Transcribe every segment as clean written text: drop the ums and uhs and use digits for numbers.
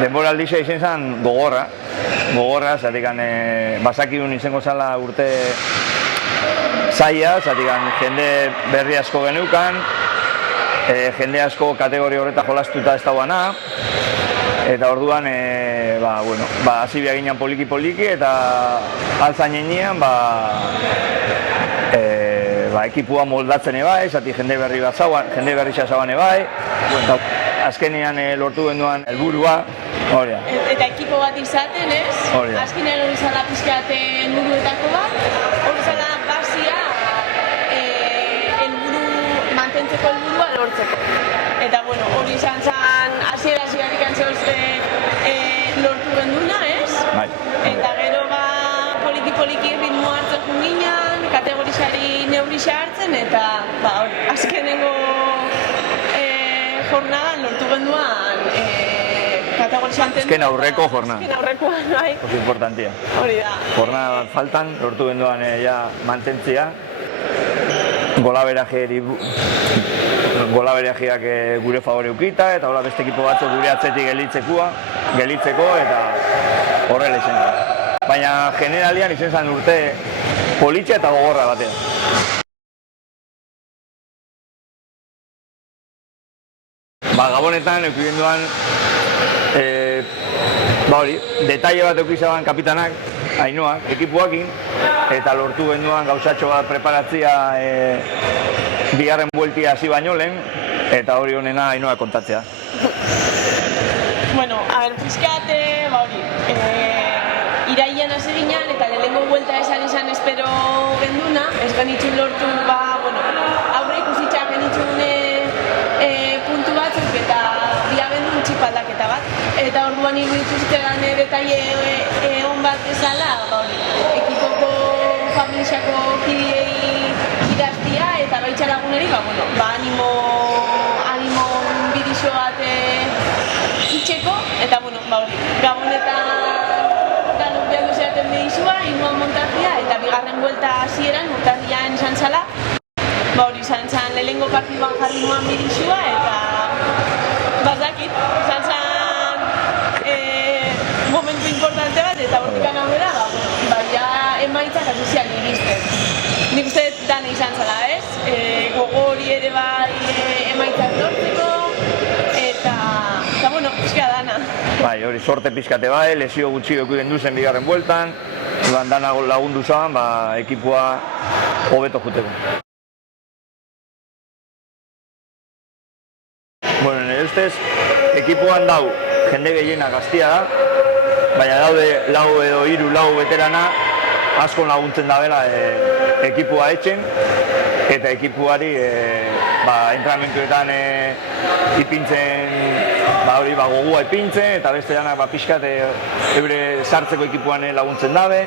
denboraldisa izan zen gogorra, zatik basakirun izango zala urte zaila, zatik jende berri asko geneukan, jende asko kategori horretan jolastuta ez dagoana, eta orduan, hasi behar ginen poliki-poliki, eta altzainen ekipua moldatzen ebai, zati jende berri zauan ebai, azkenean lortu genduan helburua, hori da. Eta ekipo bat izaten, ez? Hori da. Azkenean hori zala pixkaten helburuetako bat, hori zala basia mantentzeko helburua lortzeko. Eta, hori izan zen, hasieratik antzeozte lortu genduna, ez? Bai. Eta gero poliki-poliki ritmo hartzen junginan, kategorizari neurrixa hartzen, eta azkenengo jornadan lortu genduan kategorizan mantendu. Azken aurreko jornada. Azken aurrekoan, bai. Oso importantia. Hori da. Jornada bat faltan, lortu genduan mantentzia. Golaberajeak gure favore ukita, eta hola beste ekipo batzuk gure atzetik gelitzeko, eta horrela izan da. Baina generalian izan zen urte politxa eta gogorra batean. Gabonetan eukigenduan detaile bat eukizaban kapitanak, Ainoak, ekipuakin, eta lortu genduan gauzatxo bat preparatzia bigarren bueltia hasi baino lehen, eta hori honena Ainoak kontatzea. Fiskat, irailean hasi ginen, eta lehenengo buelta izan espero genduna, ez genitzun lortu, aurre ikusitxak genitzun puntu batzuk, eta biagendun txipaldaketa bat. Eta orduan iruditu zitegan detaile on bat ezala, ekipoko familiako kideei idaztia, eta baitxalaguneri, animo bidixo bat itxeko, eta gabonetan danuk behar duzeaten behizua, inuan montajia, eta bigarren buelta hasieran, montajian izan zala, izan zan lehenengo partiduan jarri nuan bidixua, eta bazakit, izan zan momentu importante bat, eta hortikan aurrera, emaitzak asozial iristen. Nik uste dana izan zala, ez? Gogo hori ere bai emaitzak lortzeko, eta pixka dana. Hori sorte pixkate bai, lesio gutxi dugu genduzen bigarren bueltan, dana lagundu zan, ekipua hobeto juteko. Nire ustez, ekipuan dau jende gehiena gaztia da, baina daude lau veterana asko laguntzen dabela ekipua etxen, eta ekipuari entrenamentuetan ipintzen, gogua ipintzen, eta beste danak pixkat eure sartzeko ekipuan laguntzen dabe,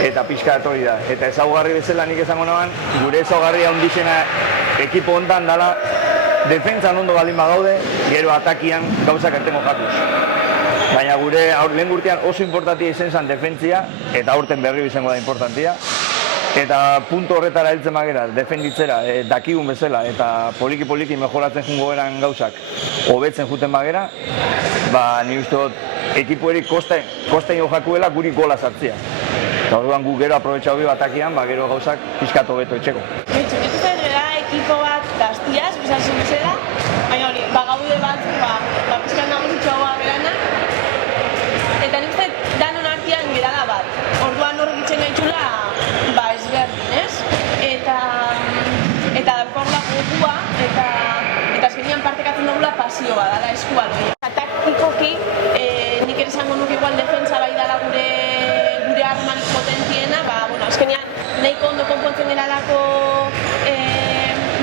eta pixkat hori da. Eta ezaugarri bezala nik esango naban, gure ezaugarria ondixena ekipo hontan dala, defentsan ondo baldin badaude, gero atakian gauzak ertemo jatuz. Baina gure lehen urtean oso importantia izan zen defentzia, eta aurten berri izango da importantia. Eta puntu horretara heltzen bagera, defenditzera, dakigun bezala, eta poliki-poliki mejoratzen jungo eran gauzak hobetzen juten bagera, ni uste dut ekipueri kosten jo jakuela guri gola sartzea. Eta orduan gu gero aprobetxau bi atakian, gero gauzak pixkat hobeto etxeko. Nik uste gara ekipo bat gaztiaz, bizatzen bezala, baina hori, gaude bat, pixkat nagusitxoa beranak, eta nik uste danon artean gerala bat. Orduan horrek itxen gaitzula, ezberdin, ez? Eta daukagula gogua, eta azkenean partekatzen dugula pasioa, dala eskua loia. Taktikoki, nik ere esango nuke igual defensa bai dala gure arman potentiena, azkenean nahiko ondo konpontzen geralako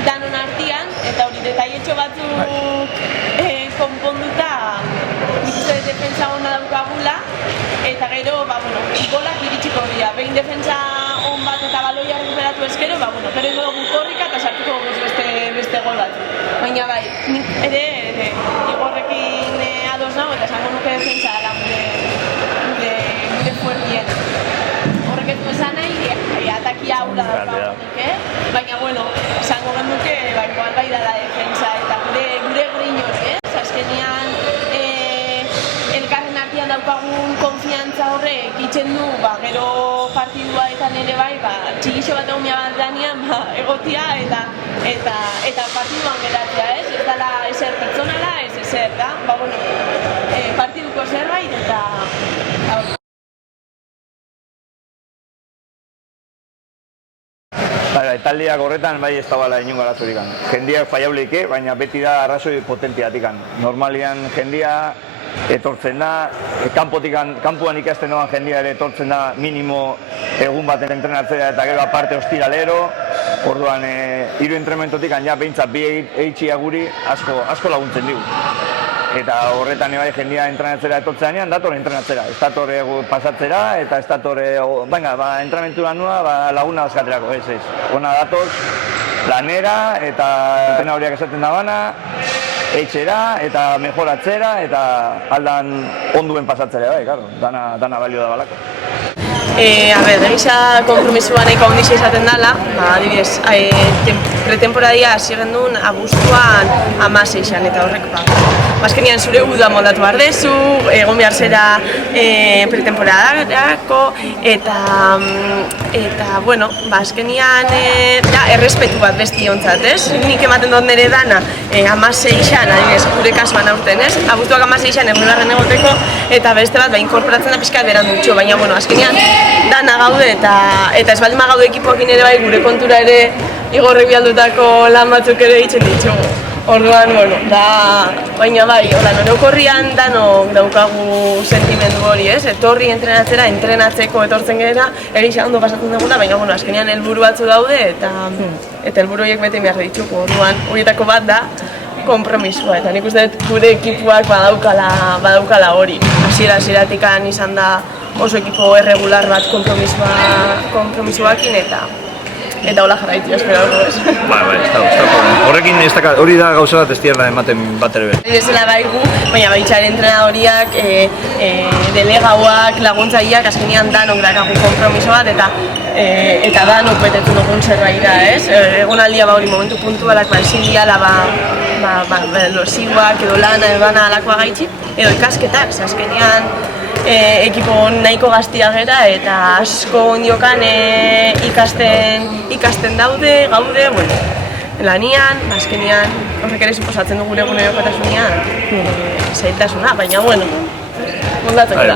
danon artean, eta hori detailetxo batzuk konponduta nik uste defensa ona daukagula, eta gero, golak iritsiko dira. Behin defensa on bat eta baloia recuperatu ezkero, pero dugu korrika eta sartuko beste gol bat. Baina bai, nik ere igorrekin ados nago eta esango nuke defensa dela gure fuertien. Horrek ez du esan nahi, atakia aula daukagunik, baina, esango genuke, igual bai dela defensa eta gure griños, azkenean partiduan ere bai, txikixo bat egun bat danean, egotia eta partiduan geratzea, ez? Ez dela ezer pertsonala, ez ezer, da? Partiduko zerbait eta... Taldeak horretan bai ez dabala inungo arazorik. Jendiak faiauleike, baina beti da arrazoi potentiatik. Normalian jendia etortzen da, kanpoan ikasten doan jendia ere etortzen da minimo egun baten entrenatzea eta gero aparte ostiralero. Orduan, 3 entrenamentotik ja behintzat bi eitxia guri asko laguntzen digu. Eta horretan bai jendia entrenatzera etortzen denean, dator entrenatzera. Ez dator pasatzera eta ez dator, entrenamentura nua laguna bazkaterako, ez. Ona dator lanera eta entrena horiak esaten da bana, eitxera eta mejoratzera eta aldan onduen pasatzera, dana balio da balako. Egisa konpromisua nahiko handixa izaten dela, adibidez, pretemporadia hasi gendun abuztuan 16an eta horrek azkenean zure uda moldatu behar dezu, egon behar zera pretemporadarako eta azkenean errespetu bat besti hontzat, ez? Nik ematen dut nire dana 16an, adibidez, gure kasuan aurten, ez? Abuztuak 16an egunerren egoteko eta beste bat inkorporatzen da pixka beran dutxo, baina azkenean dana gaude eta ez baldin gaude ekipoakin ere bai gure kontura ere igorrek bialdutako lan batzuk ere ditzen ditugu. Orduan, baina bai, orokorrian danok daukagu sentimendu hori, ez? Etorri entrenatzeko etortzen gara, erixa ondo pasatzen duguna, baina azkenean helburu batzu daude eta helburu horiek bete behar ditugu. Orduan, horietako bat da konpromisua, eta nik uste dut gure ekipuak badaukala hori. Hasieratik izan da oso ekipo erregular bat konpromisoakin eta hola jarraitu, espero dugu ez. Horrekin hori da gauza bat ez dira ematen bat ere. Ez dela baigu, baina baitxaren entrenadoriak, delegauak, laguntzaileak, azkenean danok dakagu konpromiso bat eta danok betetzen dugun zerbait da, ez? Egonaldia hori momentu puntualak ezin diala losiguak edo lana alakoa gaitxik, edo ikasketak, azkenean ekipo nahiko gaztia gera eta asko ondiokan ikasten gaude, lanian, azkenean horrek ere suposatzen du gure egunerokotasunean zailtasuna, baina moldatzen gara.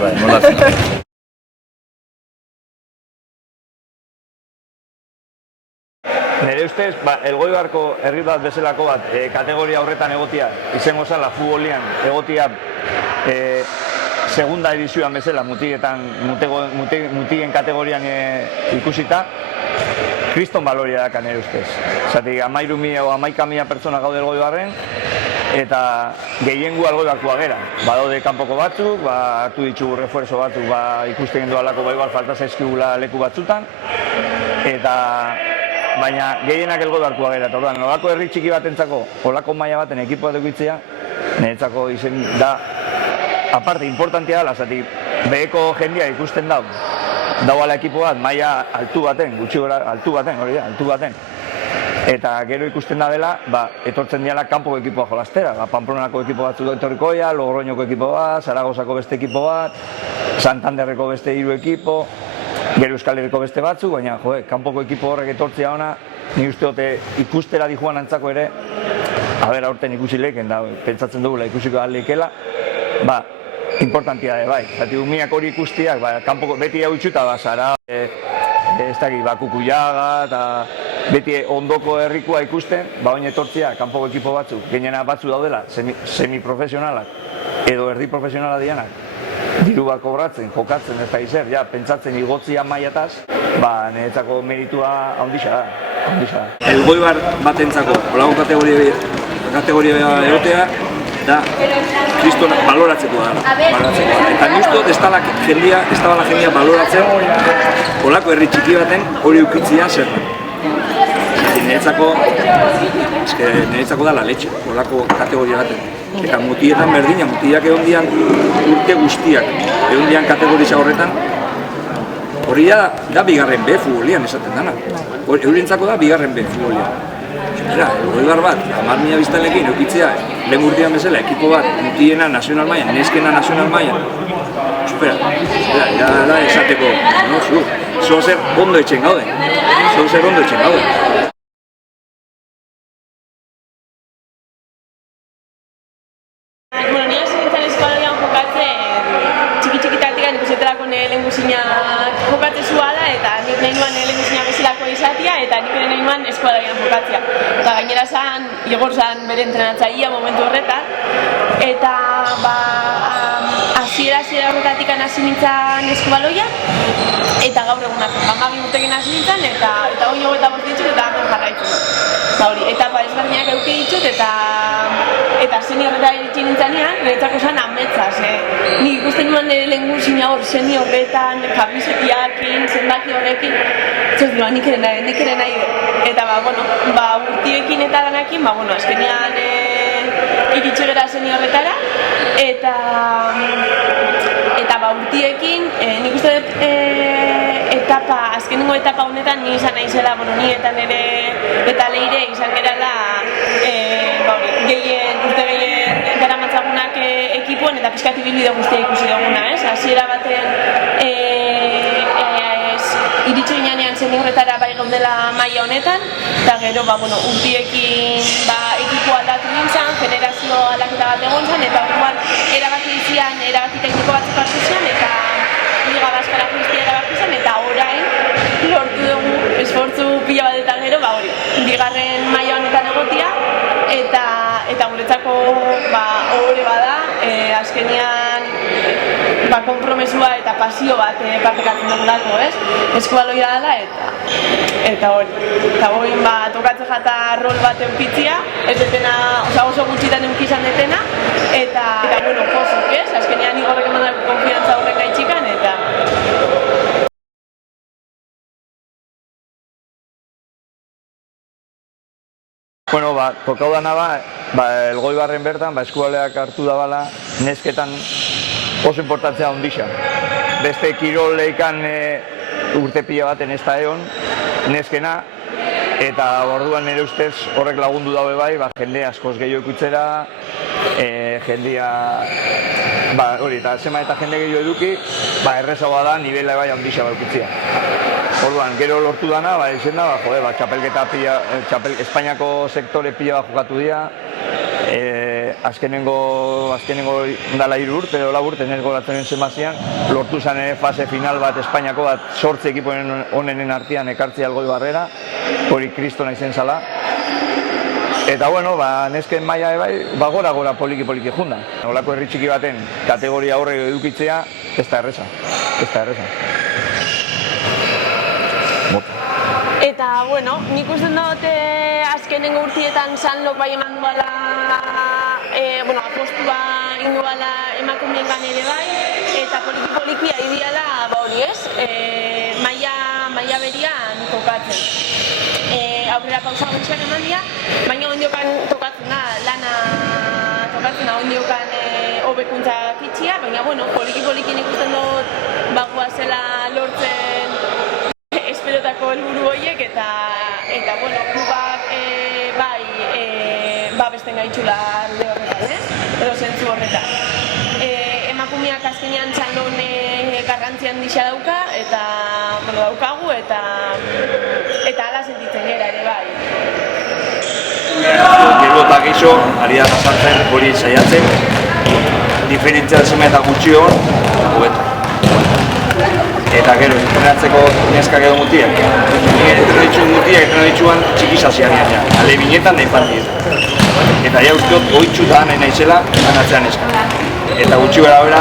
Nire ustez, Elgoibarko herri bat bezalako bat kategoria horretan egotia, izango zala futbolian egotia segunda edizioan bezala, mutien kategorian ikusita, kriston baloria daka nire ustez. Zatik, 13.000 o 11.000 pertsona gaude Elgoibarren, eta gehiengu Elgoibarkoa gera. Badaude kanpoko batzuk, hartu ditugu refuerzo batzuk, ikusten gendu alako igual falta zaizkigula leku batzutan, baina gehienak Elgoibarkoa gera. Eta orduan, olako herri txiki batentzako, olako maila baten ekipoa edukitzea, niretzako izen da, aparte, importantia dela, zatik, beheko jendia ikusten dauala ekipo bat, maila altu baten, gutxi gora, altu baten. Eta gero ikusten da dela, etortzen diala kanpoko ekipoa jolastera. Pamplonako ekipo batzuk etorriko dira, Logroñoko ekipo bat, Zaragozako beste ekipo bat, Santanderreko beste 3 ekipo, gero Euskal Herriko beste batzuk, baina kanpoko ekipo horrek etortzea ona, ni uste dute ikustera dijuan antzako ere, aurten ikusi leken, pentsatzen dugula ikusiko aldeikela, importantia da, zati umiak hori ikustiak, kanpoko beti hau itxuta, Zara, ez dakit, Kukuiaga, eta beti ondoko herrikoa ikusten, baina etortzea, kanpoko ekipo batzuk, gainera batzu daudela, semiprofesionalak, edo erdi profesionala dianak, diru bat kobratzen, jokatzen, ez da izer, pentsatzen igotzia maiataz, niretzako meritua handixa da. Elgoibar batentzako, olago kategoria erotea, da kriston baloratzeko da. Eta nuztu, ez dala jendia baloratzen olako herri txiki baten hori ukitzia zer. Niretzako da la leche, olako kategoria baten. Eta mutietan berdina, mutiak egon dian urte guztiak, egon dian kategoria horretan, hori da bigarren B futbolian esaten dana. Eurentzako da bigarren B futbolian. Elgoibar bat, 10.000 biztanlekin eukitzea, lehen urtean bezala, ekipo bat, mutiena nazional mailan, neskena nazional mailan. Espera, da esateko, zer ondo etxen gaude. Zer ondo etxen gaude. Bueno, nire hasi nintzen eskolagian jokatzen txiki-txikitatik ikusetelako nire lehengusinak jokatzen zuala eta nik nahi nuen nire lehengusinak bezalako izatea eta nik ere nahi nuen eskolagian jokatzea. Eta gainera zan, Igor zan bere entrenatzailea momentu horretan eta hasiera horretatik hasi nintzen eskubaloia eta gaur egunak 12 urtekin hasi nintzen eta hori 25 ditut eta hemen jarraitzen dut. Etapa ezberdinak eduki ditut eta seniorretara iritsi nintzenean, niretzako zen ametsa, nik ikusten nuen nire lehengusina hor seniorretan, kamisekiakin, zenbaki horrekin, nik ere nahi eta urtiekin eta danakin, azkenean iritsi gara seniorretara eta urtiekin, nik uste dut azkenengo etapa honetan ni izan naizela, ni eta nire eta Leire izan gerala urte gehien daramatzagunak ekipuan eta pixkat ibilbide guztia ikusi duguna, hasiera baten iritsi ginean seniorretara bai gaudela maila honetan eta gero urtiekin ekipu aldatu gintzen, generazio aldaketa bat egon zen eta orduan erabaki tekniko batzuk hartu zen eta Liga Baskara guztia erabaki zen eta orain lortu dugu esfortzu pila bat eta gero bigarren maila honetan egotia eta guretzako ohore bada azkenean konpromesua eta pasio bat partekatzen dugulako, eskubaloia dela eta hori. Eta hori tokatze jata rol bat eukitzia, ez detena, oso gutxitan eukizan detena eta posuk, azkenean Igorrek eman dago konfiantza horrek gaitxikan eta Bueno, tokau dana Elgoibarren bertan, eskubaleak hartu da bala, nesketan oso importantzia ondixa. Beste kiroleikan urte pila baten ez da egon, neskena, eta orduan nire ustez horrek lagundu daue bai, jende askoz gehiago ikutzera, jendea, eta zema eta jende gehiago eduki, errezagoa da nivela bai ondixa ikutzea. Orduan, gero lortu dana, izen da, txapelketa Espainiako sektore pila bat jokatu dira, azkenengo dala 3 urte edo 4 urte ez goratzen zenbazian, lortu zen fase final bat Espainiako bat 8 ekipoen onenen artean ekartzea Elgoibarrera, hori kristona izen zala. Eta nesken maila gora poliki junda. Olako herri txiki baten kategoria horre edukitzea, ez da erreza. Eta, nik usten dut azkenengo urtietan Sanlok bai eman duela, apostua ingo bala emakumeen ere bai, eta poliki aidiala hori maila berian kokatzen. Aurrera pausa gutxian eman dira, baina ondiokan tokatzen da, lana tokatzen da ondiokan hobekuntza kitxia, baina poliki nik usten dut bagoazela lortzen esperotako helburu horiek eta klubak babesten gaitxula alde horretan, edo zentzu horretan. Emakumeak azkenean Sanlon garrantzi handia dauka eta daukagu eta hala sentitzen gara ere bai. Gero eta geixo, ari da sartzen hori saiatzen, diferentzia zema eta gutxi hor, hobeto. Eta gero, entrenatzeko neskak edo mutiak. Entrenatxuen mutiak entrenatxuan txikizazia dian, alebinetan da infantietan. Eta ja usteot, oitxu da nahi naizela, entrenatzea neskak. Eta gutxi bera,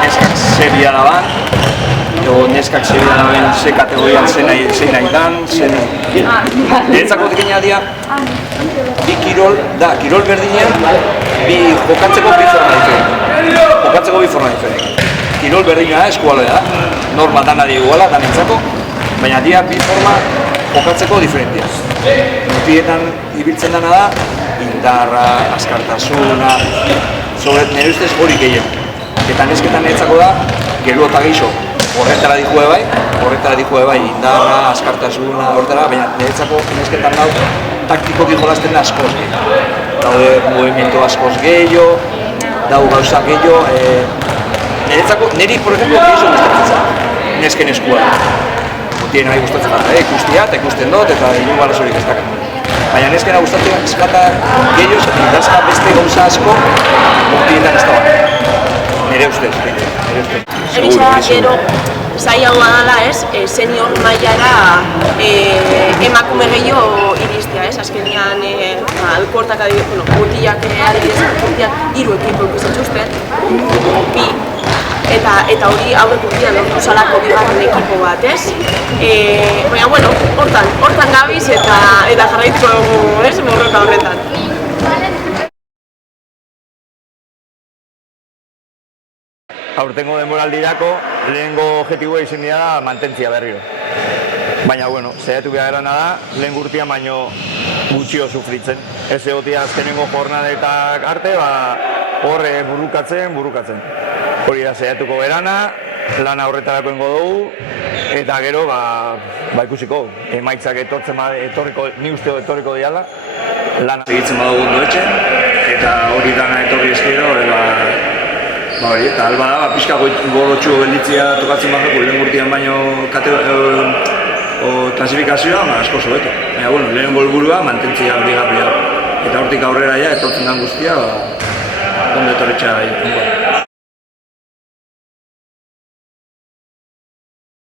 neskak zebia da ban, edo neskak zebia da ben ze kategorian zein nahi dan, Niretzako dikina dira, bi kirol berdinean, jokatzeko bi forma diferente. Kirol berdina eskubaloia da, norma dana iguala, danentzako, baina dira bi forma jokatzeko diferentia. Mutietan ibiltzen dana da, indarra, askartasuna, nire ustez hori gehien. Eta nesketan niretzako da, gero eta geixo, horretara dihue bai, indarra, askartasuna, horretara, baina niretzako nesketan dau, taktikoki jolazten da askoz gehiago. Daude movimiento askoz gehiago, dau gauza gehiago, niretzako, niri, por ejemplo, gehiago gustatzen nesken eskua. tien nahi gustatzen da, ikustia, eta ikusten dut, eta inun barazorik ez dakar. Baina neskena gustatzen eskata gehiago, zaten dazka beste gauza asko, urtietan ez da bat. Nire ustez, nire ustez. Egia gero zailagoa dela, ez, senior mailara emakume gehiago iristea, ez, azkenean alkortak adibidez, bueno, mutilak adibidez, mutilak 3 ekipo ikusten zuzten, bi, eta hori aurrek urtean lortu zalako bigarren ekipo bat, ez? Baina, bueno, hortan gabiz eta jarraituko dugu, ez, borroka horretan. Aurtengo denboraldirako lehengo objektiboa izan dira da mantentzia berriro. Baina, bueno, zehatu beharana da, lehen urtean baino gutxio sufritzen. Ez egotia azkenengo jornadetak arte, horre burukatzen. Hori da zehatuko berana, lana horretarako ingo dugu, eta gero, ikusiko, emaitzak ni uste etorriko diala. Segitzen badugu ondo etxen, eta hori dana etorri eskero, eta alba da, pixka gorotxu gelditzea tokatzen badako lehen urtean baino klasifikazioa, asko sobeto. Baina, bueno, lehen helburua mantentzea briga. Eta hortik aurrera ja, etortzen den guztia, ondo etorritxa